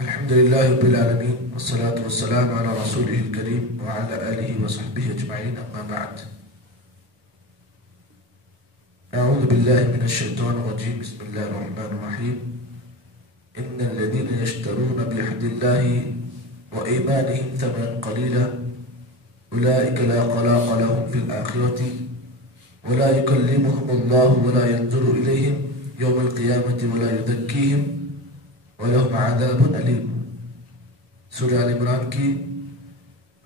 الحمد لله رب العالمين والصلاة والسلام على رسوله الكريم وعلى آله وصحبه أجمعين أما بعد. أعوذ بالله من الشيطان الرجيم. بسم الله الرحمن الرحيم. إن الذين يشترون بعهد الله وإيمانهم ثمنا قليلا أولئك لا خلاق لهم في الآخرة ولا يكلمهم الله ولا ينظر إليهم يوم القيامة ولا يزكيهم وَلَهُمْ عَذَابٌ عَلِيمٌ. سورہ آل عمران کی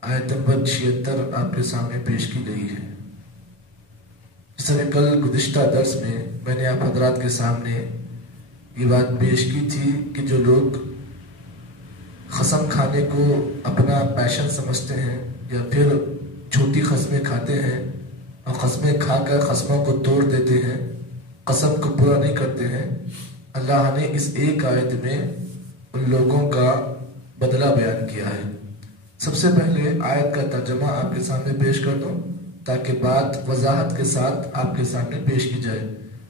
آیت نمبر 76 آپ کے سامنے پیش کی گئی ہے. اس طرح کل گزشتہ درس میں نے آپ حضرات کے سامنے یہ بات پیش کی تھی کہ جو لوگ قسم کھانے کو اپنا پیشن سمجھتے ہیں یا پھر جھوٹی قسمیں کھاتے ہیں اور قسمیں کھا کر قسموں کو توڑ دیتے ہیں، قسم کو پورا نہیں کرتے ہیں، اللہ نے اس ایک آیت میں ان لوگوں کا بدلہ بیان کیا ہے. سب سے پہلے آیت کا ترجمہ آپ کے سامنے پیش کر دوں تاکہ بات وضاحت کے ساتھ آپ کے سامنے پیش کی جائے.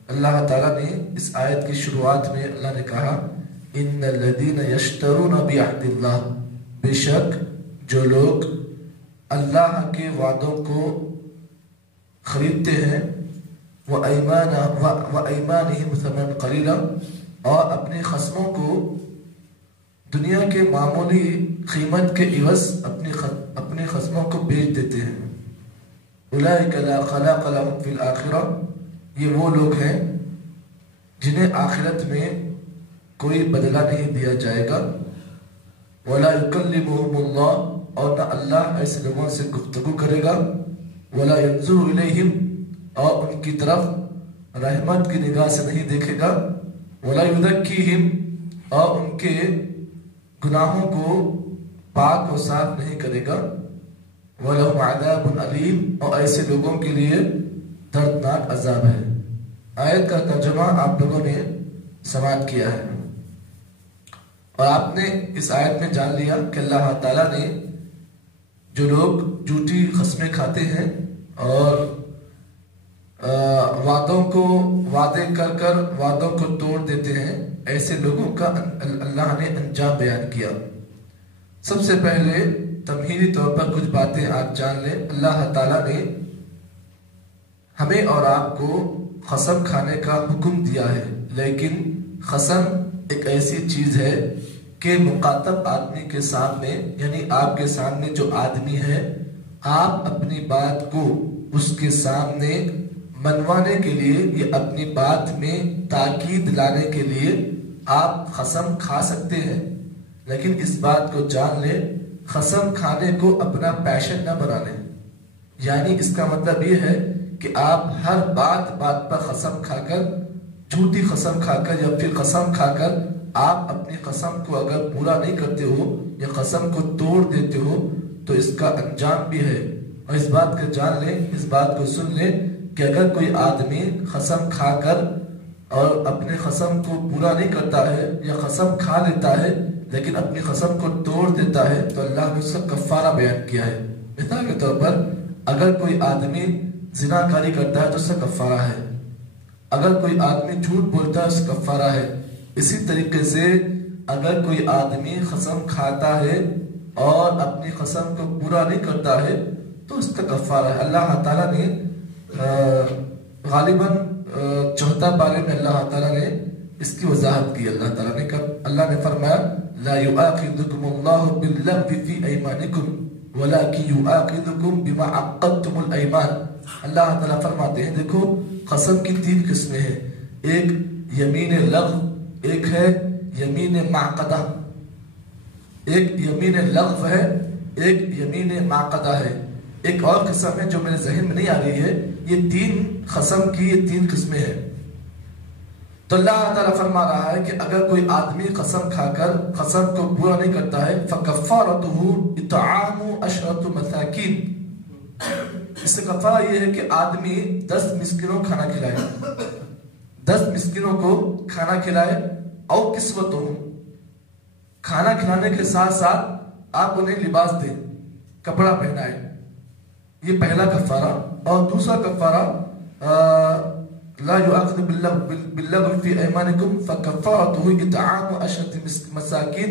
اللہ تعالیٰ نے اس آیت کی شروعات میں اللہ نے کہا ان الذین یشترون بعہد اللہ، بے شک جو لوگ اللہ کے وعدوں کو خریدتے ہیں، وَأَيْمَانِهِمْ ثَمَنًا قَلِيلًا، اور اپنی قسموں کو دنیا کے معمولی قیمت کے عوض اپنی قسموں کو بیچ دیتے ہیں. أُولَئِكَ لَا خَلَاقَ لَهُمْ فِي الْآخِرَةِ، یہ وہ لوگ ہیں جنہیں آخرت میں کوئی بدلہ نہیں دیا جائے گا. وَلَا يُكَلِّمُهُمُ اللَّهُ، اور نہ اللہ ایسے لوگوں سے گفتگو کرے گا. وَلَا يَنْظُرُ إِلَيْهِمْ، اور ان کی طرف رحمت کی نگاہ سے نہیں دیکھے گا. وَلَا يُزَكِّيهِمْ، اور ان کے گناہوں کو پاک و صاف نہیں کرے گا. وَلَهُمْ عَذَابٌ عَلِيمٌ، اور ایسے لوگوں کے لیے دردناک عذاب ہے. آیت کا ترجمہ آپ لوگوں نے سماعت کیا ہے اور آپ نے اس آیت میں جان لیا کہ اللہ تعالیٰ نے جو لوگ جھوٹی قسمیں کھاتے ہیں اور وعدے کر وعدوں کو توڑ دیتے ہیں، ایسے لوگوں کا اللہ نے انجام بیان کیا. سب سے پہلے تمہیدی طور پر کچھ باتیں آپ جان لیں. اللہ تعالیٰ نے ہمیں اور آپ کو قسم کھانے کا حکم دیا ہے، لیکن قسم ایک ایسی چیز ہے کہ مخاطب آدمی کے سامنے، یعنی آپ کے سامنے جو آدمی ہے، آپ اپنی بات کو اس کے سامنے منوانے کے لیے یا اپنی بات میں تاکید لانے کے لیے آپ قسم کھا سکتے ہیں. لیکن اس بات کو جان لیں، قسم کھانے کو اپنا پیشن نہ بنا لیں. یعنی اس کا مطلب یہ ہے کہ آپ ہر بات پر قسم کھا کر، جھوٹی قسم کھا کر یا پھر قسم کھا کر آپ اپنی قسم کو اگر پورا نہیں کرتے ہو یا قسم کو توڑ دیتے ہو تو اس کا انجام بھی ہے. اور اس بات کو جان لیں، اس بات کو سن لیں کہ اگر کوئی آدمی قسم کھا کر اور اپنے قسم کو پورا نہیں کرتا ہے یا قسم کھا لیتا ہے لیکن اپنی قسم کو توڑ دیتا ہے تو اللہ نے اس کا کفارہ بیان کیا ہے. مثال کے طور پر اگر کوئی آدمی زنا کاری کرتا ہے تو اس کا کفارہ ہے، اگر کوئی آدمی جھوٹ بولتا ہے اس کا کفارہ ہے. اسی طریقے سے اگر کوئی آدمی قسم کھاتا ہے اور اپنی قسم کو پورا نہیں کرتا ہے تو اس کا کفارہ ہے. اللہ تعالیٰ نے غالباً 4 پارے میں اللہ تعالیٰ نے اس کی وضاحت کی. اللہ نے فرمایا لا يؤاخذكم الله باللغو في ايمانكم ولكن يؤاخذكم بما عقدتم الايمان. اللہ تعالیٰ فرماتے ہیں دیکھو قسم کی 3 قسمیں ہیں، ایک یمین لغو، ایک ہے یمین معقدہ. ایک یمین لغو ہے، ایک یمین معقدہ ہے. ایک اور قسم ہے جو میرے ذہن میں نہیں آ رہی ہے. یہ 3 قسم کی یہ 3 قسمیں ہیں. تو اللہ تعالیٰ فرما رہا ہے کہ اگر کوئی آدمی قسم کھا کر قسم کو پورا نہیں کرتا ہے فَكَفَّارَتُهُ إِطْعَامُ 10 مساکین. اس سے کفارہ یہ ہے کہ آدمی 10 مسکینوں کھانا کھلائے، 10 مسکینوں کو کھانا کھلائے. او کسوتہم، کھانا کھلانے کے ساتھ ساتھ آپ انہیں لباس دیں، کپڑا پہنائے. یہ پہلا کفارہ. اور دوسرا کفارہ لا يؤاخذ باللغو في ايمانكم فكفارته اطعام 10 مساکین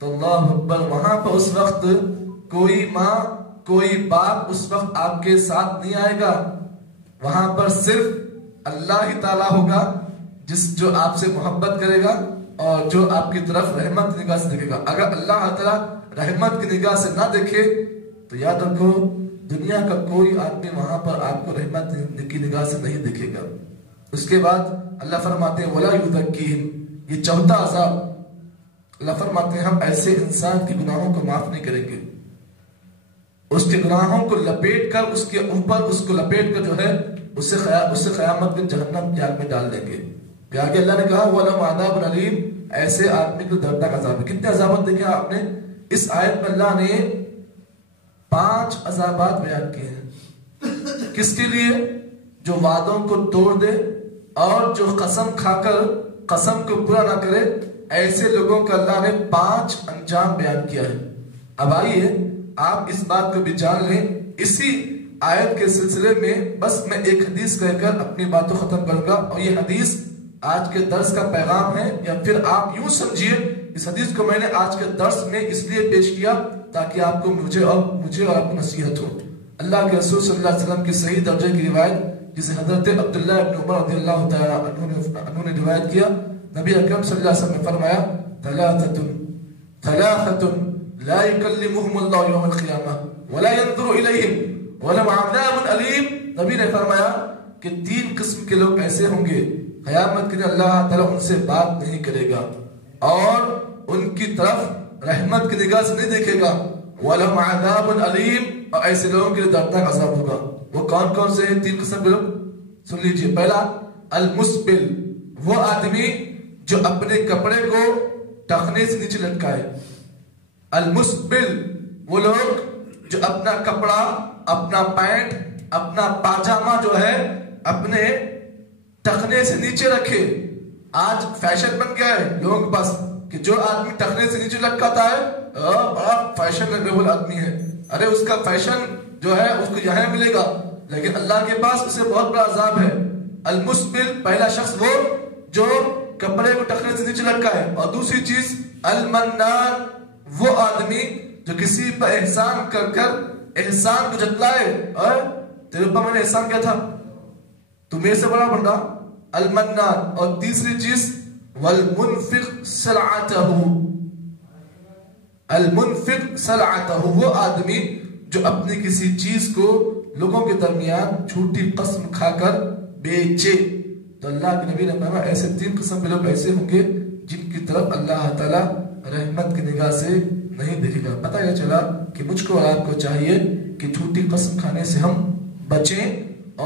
تو اللہ اکبر، وہاں پر اس وقت کوئی ماں کوئی باپ اس وقت آپ کے ساتھ نہیں آئے گا. وہاں پر صرف اللہ ہی تعالیٰ ہوگا جو آپ سے محبت کرے گا اور جو آپ کی طرف رحمت کی نگاہ سے دیکھے گا. اگر اللہ تعالیٰ رحمت کی نگاہ سے نہ دیکھے تو یاد رکھو دنیا کا کوئی آدمی وہاں پر آپ کو رحمت کی نگاہ سے نہیں دیکھے گا. اس کے بعد اللہ فرماتے ہیں وَلَا يُذَكِّيهِمْ، یہ چوتھا عذاب. اللہ فرماتے ہیں ہم ایسے انسان کے گناہوں کو معاف نہیں کریں گے. اس کے گناہوں کو لپیٹ کر اس کے اوپر اس کو لپیٹ کر جو ہے اسے قیامت میں جہنم کی آگ میں ڈال دیں گے. پھر آگے اللہ نے کہا وَلَهُمْ عَذَابٌ أَلِيمٌ، ایسے آدمی کو دردناک عذاب ہے. کتنے عذابات دیکھے آپ نے اس آیت میں؟ اللہ نے 5 عذابات بیان کیے ہیں. کس کے لیے؟ جو وعدوں کو توڑ دے اور جو قسم کھا کر قسم کو پورا نہ کرے، ایسے لوگوں کا اللہ نے 5 انجام بیان کیا ہے. اب آئیے آپ اس بات کو بھی جان لیں. اسی آیت کے سلسلے میں بس میں ایک حدیث کہہ کر اپنی باتوں ختم کروں گا، اور یہ حدیث آج کے درس کا پیغام ہے، یا پھر آپ یوں سمجھیے اس حدیث کو میں نے آج کے درس میں اس لیے پیش کیا تاکہ آپ کو مجھے اور آپ کو نصیحت ہو. اللہ کے رسول صلی اللہ علیہ وسلم کی صحیح درجے کی روایت جسے حضرت عبداللہ ابن عمر رضی اللہ تعالیٰ عنہ نے روایت کیا، نبی اکرم صلی اللہ علیہ وسلم نے فرمایا ثلاثة لا يكلمهم الله يوم القيامة ولا ينظر إليهم ولهم عذاب أليم. نبی نے فرمایا کہ 3 قسم کے لوگ ایسے ہوں گے قیامت کے دن اللہ تعالیٰ ان سے بات نہیں کرے گا اور ان کی طرف رحمت کی نگاہ سے نہیں دیکھے گا. وَلَهُمْ عَذَابٌ أَلِيمٌ، اور ایسے لوگوں کے لیے دردناک عذاب ہوگا. وہ کون کون سے ہیں 3 قسم کے لوگ؟ سن لیجئے. پہلا المسبل، وہ آدمی جو اپنے کپڑے کو ٹخنے سے نیچے لٹکائے. المسبل وہ لوگ جو اپنا کپڑا، اپنا پینٹ، اپنا پاجامہ جو ہے اپنے ٹخنے سے نیچے رکھے. آج فیشن بن گیا ہے لوگوں کے پاس کہ جو آدمی ٹخنے سے نیچے لٹکاتا ہے بڑا فیشنیبل آدمی ہے. ارے اس کا فیشن جو ہے اس کو یہاں ملے گا، لیکن اللہ کے پاس اسے بہت بڑا عذاب ہے. المسبل پہلا شخص وہ جو کپڑے کو ٹخنے سے نیچے لٹکائے. اور دوسری چیز المنان، وہ آدمی جو کسی پر احسان کر کر احسان کو جتلائے. اور تیرے اوپر میں نے احسان کیا تھا، تو میرے سے بڑا بندہ. المنان. اور تیسری چیز والمنفق سلعتہ، المنفق سلعتہ، وہ آدمی جو اپنی کسی چیز کو لوگوں کے درمیان جھوٹی قسم کھا کر بیچے. تو اللہ کے نبی نے فرمایا ایسے 3 قسم کے لوگ ایسے ہوں گے جن کی طرف اللہ تعالیٰ رحمت کی نگاہ سے نہیں دیکھے گا. پتہ یہ چلا کہ مجھ کو اور آپ کو چاہیے کہ جھوٹی قسم کھانے سے ہم بچیں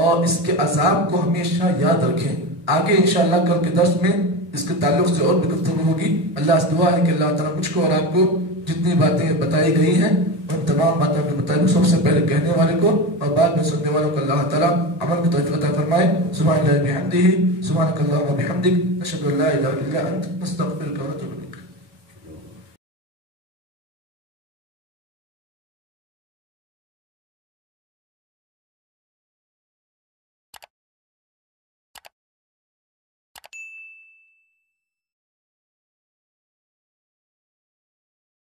اور اس کے عذاب کو ہمیشہ یاد رکھیں. آگے انشاءاللہ کل کے درس میں اس کے تعلق سے اور بھی گفتگو ہوگی. اللہ سے دعا ہے کہ اللہ تعالیٰ مجھ کو اور آپ کو جتنی باتیں بتائی گئی ہیں ان تمام باتوں کے مطابق سب سے پہلے کہنے والے کو اور بعد میں سننے والوں کو اللہ تعالیٰ عمل کی توفیق عطا فرمائے. سبحان اللہ بحمدہ، سبحانک اللہم وبحمدک، اشہد ان لا الہ الا انت، نستغفرک ونتوب الیک.